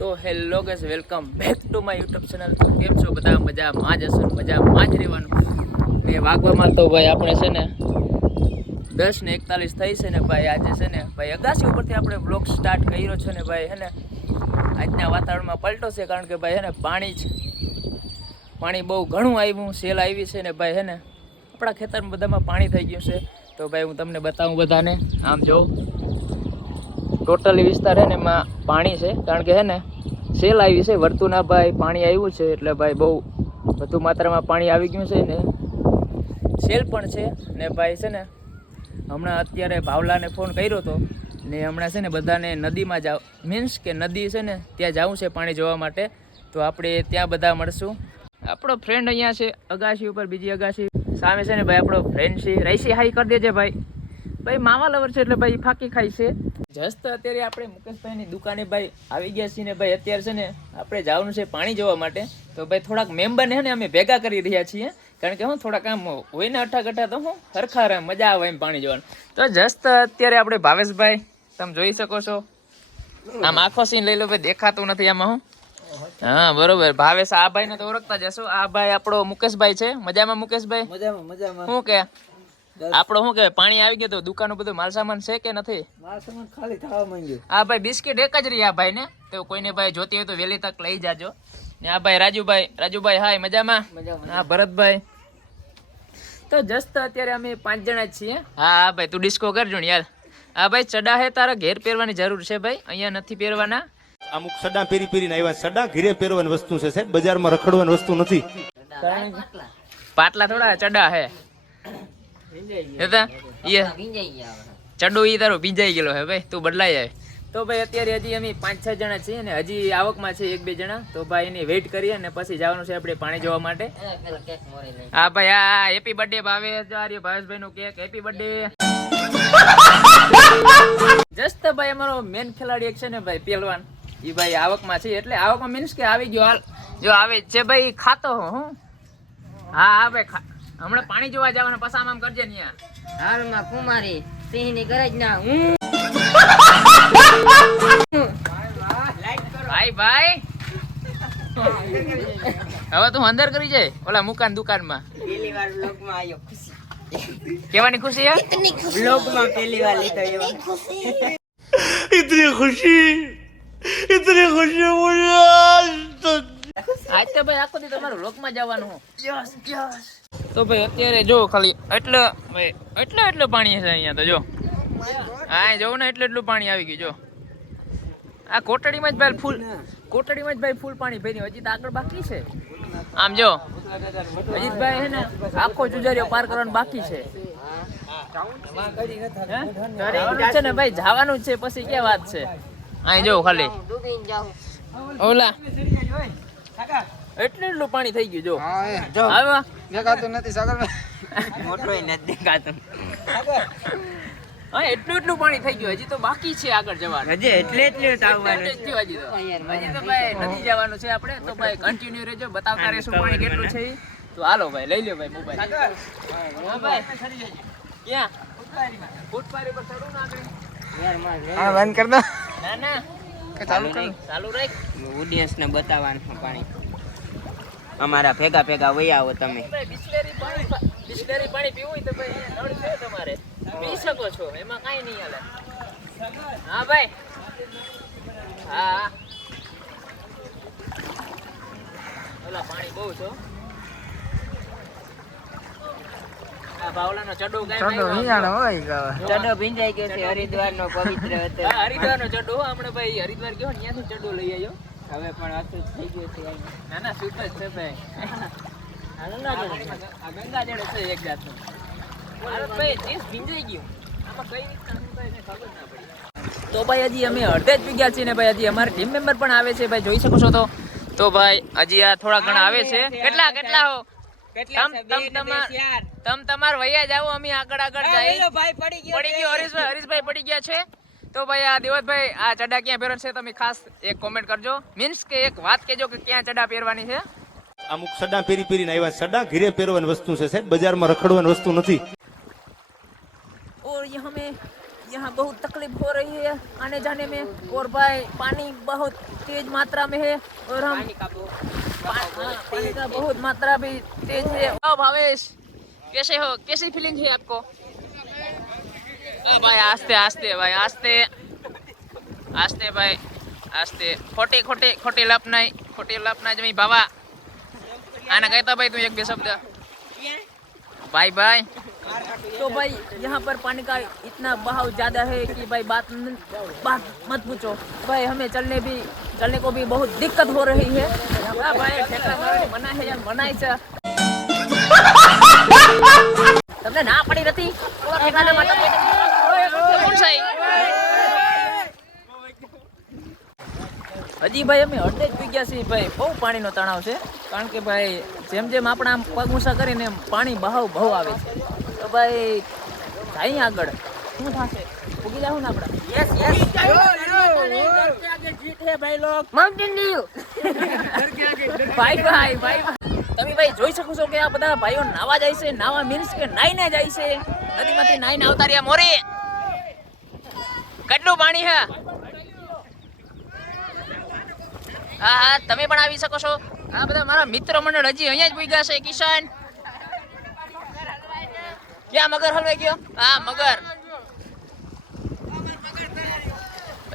તો hello guys, welcome back to my YouTube channel. તો કેમ છો બધા? મજામાં જ હશો, મજામાં જ રહેવાનું. ને વાગવામાં તો ભાઈ આપણે છે ને 10:41 થઈ છે ને ભાઈ. આજે છે ને ભાઈ અગાસી ઉપરથી આપણે બ્લોગ સ્ટાર્ટ કર્યો છે ને ભાઈ. હે ને આજના વાતાવરણમાં પલટો છે, કારણ કે ભાઈ હે ને પાણી બહુ ઘણું આવ્યું, સેલ આવી છે ને ભાઈ. હે ને આપણા ખેતરમાં બધામાં પાણી થઈ ગયું છે. તો ભાઈ હું તમને બતાવું બધાને. આમ જો ટોટલી વિસ્તાર છે ને એમાં પાણી છે, કારણ કે હે ને સેલ આવી છે. વર્તુના ભાઈ પાણી આવ્યું છે, એટલે ભાઈ બહુ વધુ માત્રામાં પાણી આવી ગયું છે ને સેલ પણ છે. ને ભાઈ છે ને હમણાં અત્યારે ભાવલાને ફોન કર્યો હતો ને હમણાં છે ને બધાને નદીમાં જાવ, મીન્સ કે નદી છે ને ત્યાં જવું છે પાણી જોવા માટે. તો આપણે ત્યાં બધા મળશું. આપણો ફ્રેન્ડ અહીંયા છે અગાસી ઉપર, બીજી અગાસી સામે છે ને ભાઈ આપણો ફ્રેન્ડ છે રહીશી. હાઈ કરી દેજે ભાઈ. ભાઈ માવા લવર છે એટલે ભાઈ ફાંકી ખાય છે. જસ્ટ અત્યારે આપણે મુકેશભાઈની દુકાને ભાઈ આવી ગયા છીએ ને ભાઈ. અત્યારે છે ને આપણે જવાનું છે પાણી જોવા માટે. તો ભાઈ થોડાક મેમ્બરને છે ને અમે ભેગા કરી રહ્યા છીએ, કારણ કે હું થોડાક આમ હોય ને અઠા તો હું હરખા રહે, મજા આવે એમ પાણી જોવાનું. તો જસ્ટ અત્યારે આપણે ભાવેશભાઈ તમે જોઈ શકો છો. આમ આખો સીન લઈ લો ભાઈ, દેખાતું નથી આમાં. હું હા બરોબર, ભાવેશ આ ભાઈ ને તો ઓળખતા જશો. આ ભાઈ આપણો મુકેશભાઈ છે. મજામાં મુકેશભાઈ? મજામાં. શું કે આપણો શું કહેવાય, પાણી આવી ગયું તો દુકાનનું બધું માલ સામાન છે કે નથી? માલ સામાન ખાલી થવા માંગ્યું. આ ભાઈ બિસ્કિટ એક જ રહી આ ભાઈ ને. તો કોઈને ભાઈ જોતી હોય તો વહેલી તક લઈ જાજો. ને આ ભાઈ રાજુભાઈ હાય મજામાં? હા ભરતભાઈ. તો જસ્ટ અત્યારે અમે 5 જણા જ છીએ. હા ભાઈ તું ડિસ્કો કરજો ને યાર. હા ભાઈ ચડા હે તારા ઘેર પહેરવાની જરૂર છે ભાઈ, અહીંયા નથી પહેરવાના. અમુક સડા પહેરીને આવ્યા. સડા ઘીરે પહેરવાની વસ્તુ છે સાહેબ, બજારમાં રખડવાની વસ્તુ નથી. પાટલા થોડા ચડા હે ચડો ઈ તારો ભીંજાઈ ગયેલો હે ભાઈ, તું બદલાઈ જાય. તો ભાઈ અત્યારે હજી અમે 5-6 જણા છીએ ને હજી આવકમાં છે 1-2 જણા. તો ભાઈ એની વેઇટ કરીએ ને પછી જવાનું છે આપણે પાણી જોવા માટે. હા ભાઈ હા હેપી બર્થડે ભાવેશભાઈ નું કેક. Happy birthday. જસ્ટ ભાઈ અમારો મેન ખેલાડી એક છે ને ભાઈ પહેલવાન, ઈ ભાઈ આવકમાં છે. એટલે આવકમાં મીન્સ કે આવી ગયો હાલ, જો આવે છે ભાઈ ખાતો હું. હા ભાઈ હમણાં પાણી જોવા જવાનું, પછી આમ કરજે ને હાલમાં કુમારી સિંહની ગરજ ના હું. ભાઈ હવે તું અંદર કરી જાય ઓલા મુકાન દુકાનમાં. પહેલી વાર બ્લોગમાં આવ્યો, ખુશી કેવાની ખુશી હે? બ્લોગમાં પહેલી વાર લીધો એવા ઇતની ખુશી મુझे આજ તો ભાઈ આખો દી તમારું લોકમાં જવાનું. યસ તો ભાઈ અત્યારે જો ખાલી એટલું પાણી છે અહીંયા. તો જો હા જોઉં ને એટલું પાણી આવી ગયું. જો આ કોટડીમાં જ ભાઈ ફૂલ પાણી ભર્યું. હજી તો આગળ બાકી છે. આમ જો અજીતભાઈ હે ને આખો જુજારીઓ પાર કરવાનું બાકી છે. છે ને ભાઈ જવાનું જ છે, પછી ક્યાં વાત છે. અહીં જો ખાલી ઓલા એટલું પાણી થઈ ગયું. જો દેખાતું નથી સાગરભાઈ, મોટો નથી દેખાતું. હા એટલું પાણી થઈ ગયું. હજી તો બાકી છે આગળ જવાનું. હજી એટલે હજી તો ભાઈ નથી જવાનું છે આપણે. તો ભાઈ કન્ટિન્યુ રહેજો, બતાવતા રહેશું પાણી કેટલું છે. તો હાલો ભાઈ લઈ લ્યો ભાઈ મોબાઈલ. હા ભાઈ ક્યાં ફૂટપારી પર ચડું ના આગળ. હા બંધ કર દો. ના ચાલુ રાખ. ઓડિયન્સ ને બતાવવાનું પાણી. અમારા ભેગા વહી આવો તમે. બિસ્લેરી પાણી પીવું હોય તો ભાઈ નળ છે તમારે, પી શકો છો, એમાં કાંઈ નહીં હાલે. હા ભાઈ હા ઓલા પાણી બહુ છો. આ બાવલાનો ચડો ચડો ભીંજાઈ ગયો છે. હરિદ્વારનો પવિત્ર હતો. હરિદ્વારનો ચડો હમણાં ભાઈ હરિદ્વાર ગયો ને ત્યાંથી ચડો લઈ આવ્યો. હવે પણ અશુદ્ધ થઈ ગયો છે. ના શુદ્ધ જ છે ભાઈ. ગંગાજળ છે એક જાતનું. ભાઈ ચીઝ ભીંજાઈ ગયું. આમાં કઈ રીતના ખબર ના પડી. તો ભાઈ હજી અમે અડધે જ પીગ્યા છીએ ને ભાઈ. હજી અમારા ટીમ મેમ્બર પણ આવે છે ભાઈ, જોઈ શકો છો. તો ભાઈ હજી આ થોડા ઘણા આવે છે. કેટલા હો તમ તમાર વૈયા જાવ, અમે આગળ જાય. પડી ગયો હરીશભાઈ પડી ગયા છે. તો ભાઈ આ દેવતભાઈ આ ચડા ક્યાં પહેરવાનું છે તમે ખાસ એક કોમેન્ટ કરજો. મીન્સ કે એક વાત કહેજો કે ક્યાં ચડા પહેરવાની છે. અમુક સડા પહેરીને આવ્યા. સડા ઘીરે પહેરવાની વસ્તુ છે સાહેબ, બજારમાં રખડવાની વસ્તુ નથી. और यहाँ में यहाँ बहुत तकलीफ हो रही है आने जाने में और भाई पानी बहुत तेज मात्रा में है और हम पानी का बहुत मात्रा भी तेज है। भावेश कैसे हो, कैसी फीलिंग है आपको? भाई आस्ते आस्ते भाई आस्ते आस्ते भाई आस्ते खोटी लप नहीं बाबा आना कहता भाई तू एक भी शब्द भाई भाई। तो भाई यहाँ पर पानी का इतना बहाव ज्यादा है कि भाई बात मत पूछो भाई, हमें चलने को भी बहुत दिक्कत हो रही है। भाई मना है यार, मनाई છે તમને ના પડી નથી ઠેકાને માટે કોણ છે હજી ભાઈ અમે અડધે જ પી ગયા છીએ ભાઈ, બહુ પાણીનો તણાવ છે કારણ કે ભાઈ જેમ જેમ આપણા આમ પગ ઊંચા કરીને એમ પાણી બહાવ બહુ આવે છે। તો ભાઈ જાય આગળ શું થશે, ઉગી જાવ ને આપણે? યસ યસ જીત હે ભાઈ લોગ માઉન્ટેન ड्यू ભાઈ ભાઈ ભાઈ તમે ભાઈ જોઈ શકો છો કે આ બધા ભાઈઓ નાવા જાય છે, નાવા મીન્સ કે નાઈને જાય છે, નદીમાંથી નાઈને આવતા રહ્યા મોરે। કેટલું પાણી હે? હા હા તમે પણ આવી શકો છો। આ બધા મારા મિત્ર મંડળ હજી અહીંયા જ પૂગ્યા છે। કિશન ક્યાં મગર હલવાઈ ગયો? હા મગર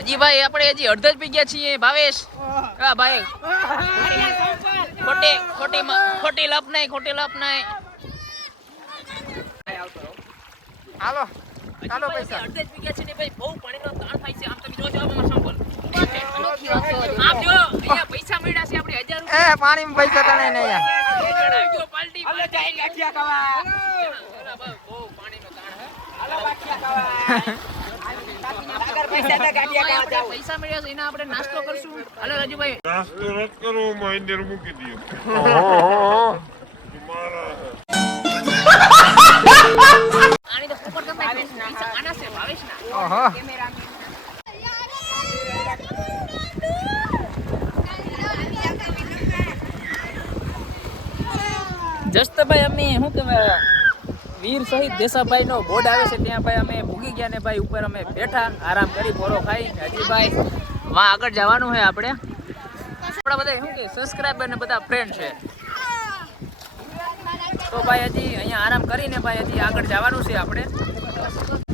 હજી ભાઈ આપણે હજી અડધા જ પૂગ્યા છીએ। ભાવેશ હા ભાઈ ખોટી લપ નહીં હાલો ચાલો પૈસા અડધે જ પૂગ્યા છે ને ભાઈ, બહુ પાણીનો તાણ થાય છે। આમ તમે જોજો આમાં સંપલ આપ જો અહીંયા પૈસા મળ્યા છે આપણે 1000 રૂપિયા। એ પાણીમાં પૈસા તણે નહીં યાર જો પાલટી આપણે જાય ગાંઠિયા ખાવા બહુ પાણીનો તાણ હે। હાલો ગાંઠિયા ખાવા અગર પૈસા તો ગાંઠિયા ખાવા જાવ, પૈસા મળ્યા છે એના આપણે નાસ્તો કરશું। હાલો રાજુભાઈ નાસ્તો રદ કરો, મહિન્દર મૂકી દો। આની તો ઉપર ગમે પૈસા આના છે ભાવેશના। ઓહો કેમેરામેન જસ્ટ ભાઈ અમે શું કહેવાય વીર શહીદ દેસાભાઈ નો બોર્ડ આવે છે ત્યાં ભાઈ અમે ભૂગી ગયા ને ભાઈ ઉપર અમે બેઠા આરામ કરી પોરો ખાઈ। હજી ભાઈ વાં આગળ જવાનું છે આપણે, આપણા બધા શું કે સબસ્ક્રાઇબર ને બધા ફ્રેન્ડ છે। તો ભાઈ હજી અહીંયા આરામ કરીને ભાઈ હજી આગળ જવાનું છે આપણે।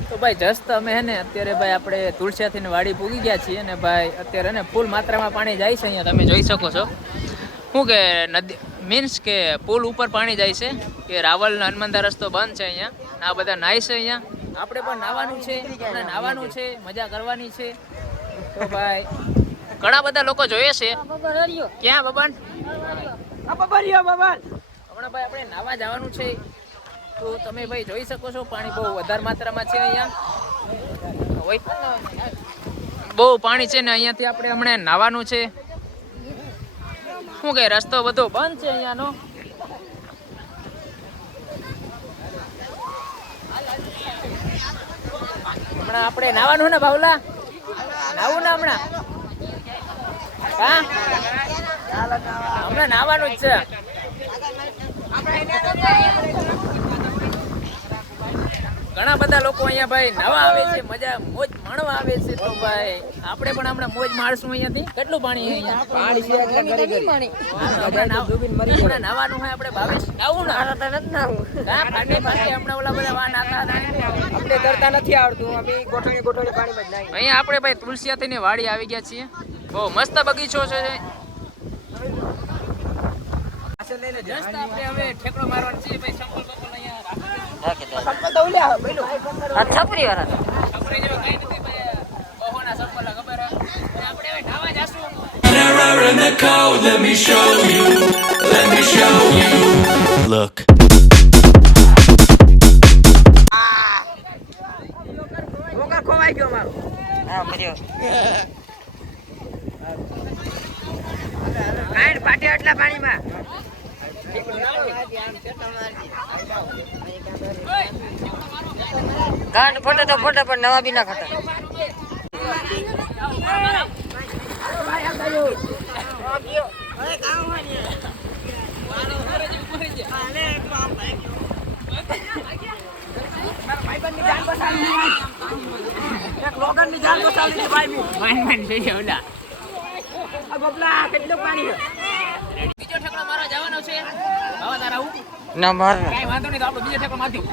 તો ભાઈ જસ્ટ અમે હે ને અત્યારે ભાઈ આપણે તુલસિયાથી વાડી પૂગી ગયા છીએ ને ભાઈ અત્યારે ને ફૂલ માત્રામાં પાણી જાય છે અહીંયા તમે જોઈ શકો છો। શું કે નદી મીન્સ કે પુલ ઉપર પાણી જાય છે કે રાવલ હનુમાનદા રસ્તો બંધ છે અહીંયા, આ બધા નાય છે અહીંયા, આપણે પણ નાવાનું છે મજા કરવાની છે। તો ભાઈ ઘણા બધા લોકો જોઈએ છે ક્યાં બબન હમણાં ભાઈ આપણે નાવા જવાનું છે। તો તમે ભાઈ જોઈ શકો છો પાણી બહુ વધારે માત્રામાં છે અહીંયા, બહુ પાણી છે ને અહીંયાથી આપણે હમણાં નાવાનું છે। શું કે રસ્તો બધો બંધ છે અહીંયાનો। હમણાં આપણે નાવાનું ને ભાવલા, નાવું ને હમણાં હા હમણાં નાવાનું જ છે। ઘણા બધા લોકો અહીંયા ભાઈ નાવા આવે છે, મજા મોજ માણવા આવે છે। તો ભાઈ આપણે પણ હમણાં મોજ માણશું અહીંયાથી। કેટલું પાણી છે અહીંયા? પાણી છે એટલે ઘરે પાણી નાવાનું હોય આપણે ભાવેશ નાવું ને હમણાં ઓલા બધા વાન હતા આપણે કરતા નથી આવડતું, અમે ગોઠણી પાણીમાં જ નાઈ। અહીંયા આપણે ભાઈ તુલસિયાની વાડી આવી ગયા છીએ, બહુ મસ્ત બગીચો છે। જસ્ટ આપણે હવે ઠેકડો મારવાનો છે ભાઈ, સંપલ સંપલ અહીંયા છપરી વાળા છપરી જેવા કઈ નથી ભાઈ, બહોના સંપલ ખબર હે। આપણે હવે ઢાવા જાશું। Look. ઓકા ખોવાઈ ગયો મારો, હા મર્યો કાઈ પાટી એટલા પાણીમાં ગાંઠ ફોટો તો ફોટો પણ નવા બી ના ખટા। બીજો ઠેકડો મારો જવાનો છે હવે તારા આવું ના માર કાંઈ વાંધો નહીં તો આપણે બીજો ઠેકડો મારતી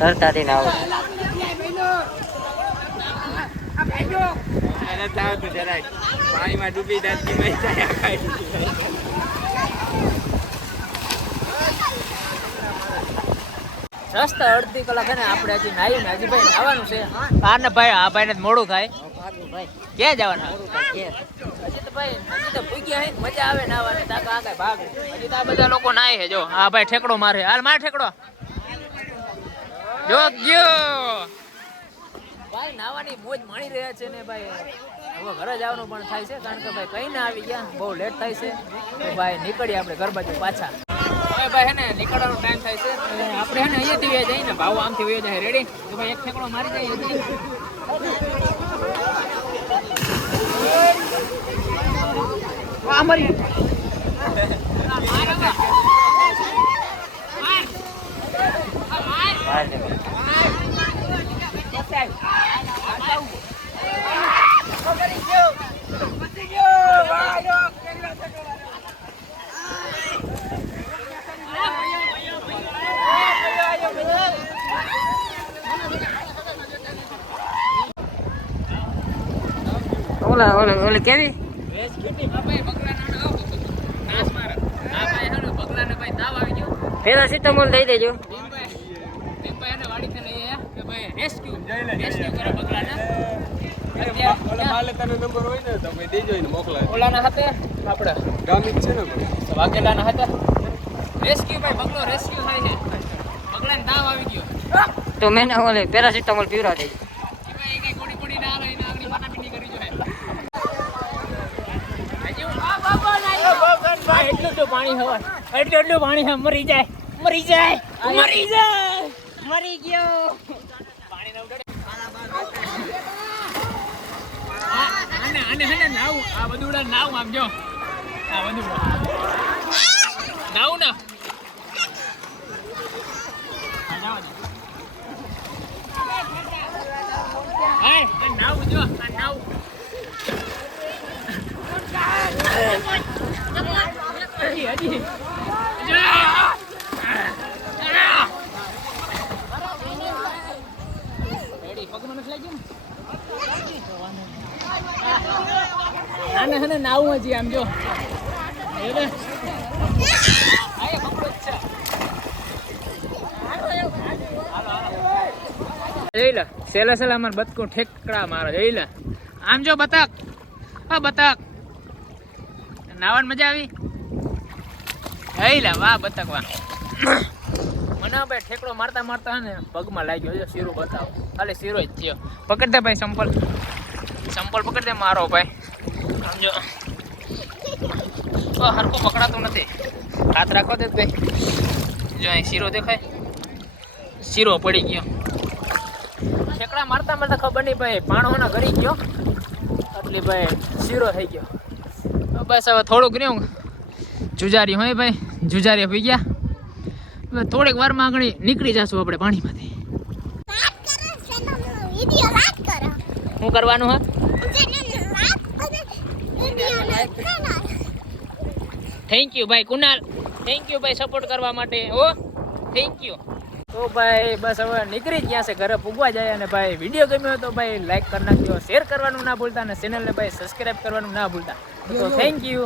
તરતાથી ના આવે પાણીમાં ડૂબી દાંતી મરી જાય રસ્તા અડધી કલાક છે ને આપણે હજી નાહ્યું ને હજી ભાઈ નાવાનું છે આ ને ભાઈ આ ભાઈને મોડું થાય ક્યાં જવાના હજી તો ભાઈ હજી તો ભૂગ્યા હે મજા આવે નાવાની તાકા આ કઈ ભાગ હજી તો આ બધા લોકો નાય છે જો આ ભાઈ ઠેકડો મારે હાલ માર ઠેકડો જો ગયો ભાઈ નાવાની મોજ માણી રહ્યા છે ને ભાઈ હવે ઘરે જવાનું પણ થાય છે કારણ કે ભાઈ કઈ ના આવી ગયા બહુ લેટ થાય છે તો ભાઈ નીકળીએ આપણે ઘર બાજુ પાછા હવે ભાઈ હે ને નીકળવાનો ટાઈમ થાય છે આપણે હે ને અહીંયાથી વયા જઈએ ને ભાવ આમથી વયા જાય રેડી તો ભાઈ એક ઠેકડો મારી જાય આ મરી ઓલે કેવી પેરાસિટામોલ દઈ દેજો નંબર હોય ને તો ભાઈ દેજો એને મોકલાય ઓલાના હાથે આપણે ગામિત છે ને વાઘેલાના હાથે રેસ્ક્યુ ભાઈ બગલો રેસ્ક્યુ થાય છે બગલાને તાવ આવી ગયો તો મેં ઓલે પેરાસિટામોલ પીવરા દેજો ભાઈ કઈ ગોળી ગોળી ના આવે એને આગળ પાટાપીટી કરી જોઈએ એટલું તો પાણી હવા એટલું પાણી હવા મરી જાય મરી ગયો પાણી ના ઉડે આને હે ને નાવ આ બધું ઉડા નાવ આમ જો આ બધું નાવ ના હાય આ નાવ જો આ નાવ હજી પગમાં નથી લાગ્યું આને હે ને નાવ હજી આમ જો જોઈ લે સેલા સેલા અમાર બતકો ઠેકડા મારે જોઈ લે આમ જો બતક હા બતક નાવાની મજા આવી જોઈ લે વાહ બતક વાહ મને ભાઈ ઠેકડો મારતા મારતા ને પગમાં લાગ્યો છે શીરો બતાવો ખાલી શીરો જ થયો પકડ દે ભાઈ સંપલ પકડ દે મારો ભાઈ સમજો હરકો પકડાતો નથી હાથ રાખો દે ભાઈ જો અહીં શીરો દેખાય શીરો પડી ગયો ઠેકડા મારતા મારતા ખબર નહીં ભાઈ પાણોના ઘરી ગયો એટલે ભાઈ શીરો થઈ ગયો બસ હવે થોડુંક રહ્યું જુજારી હોય ભાઈ જુજારી પી ગયા થોડીક વારમાં આગળ નીકળી જશું આપણે પાણીમાંથી શું કરવાનું હા થેન્ક યુ ભાઈ કુનાલ થેન્ક યુ ભાઈ સપોર્ટ કરવા માટે ઓ થેન્ક યુ તો ભાઈ બસ હવે નીકળી જ ગયા છે ઘરે પૂગવા જાય અને ભાઈ વિડીયો ગમ્યો તો ભાઈ લાઈક કરી નાખજો શેર કરવાનું ના ભૂલતા અને ચેનલને ભાઈ સબસ્ક્રાઈબ કરવાનું ના ભૂલતા તો થેન્ક યુ